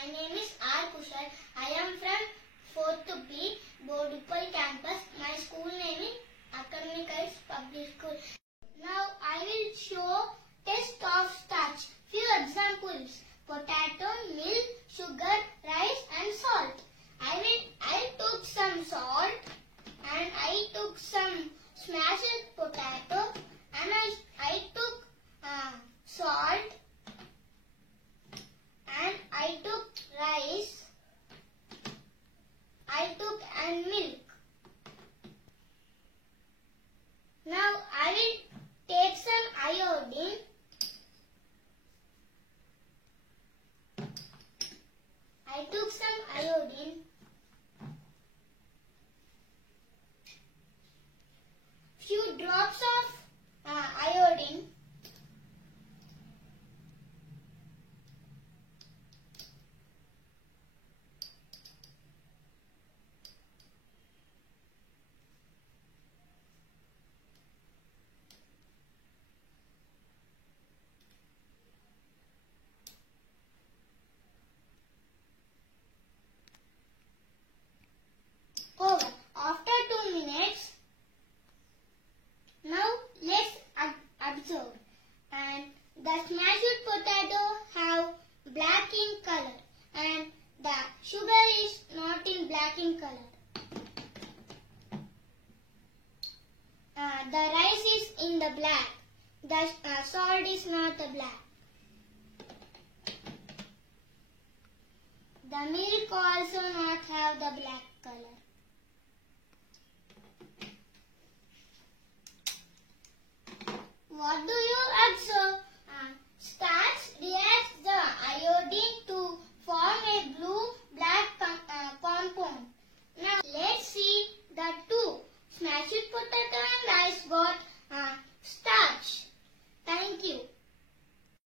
My name is R. Kushal. I am from 4th B, Bodupal campus. My school name is Academic Heights Public School. Now I will show test of starch. Few examples: potato, milk, sugar, rice and salt. I took some salt and I took some smashed potato and I took salt and I took rice, I took and milk. Now I will take some iodine. I took some iodine. Few drops of iodine. Over. After 2 minutes, now let's observe. And the smashed potato have black in color and the sugar is not in black in color. The rice is in the black. The salt is not the black. The milk also not have the black.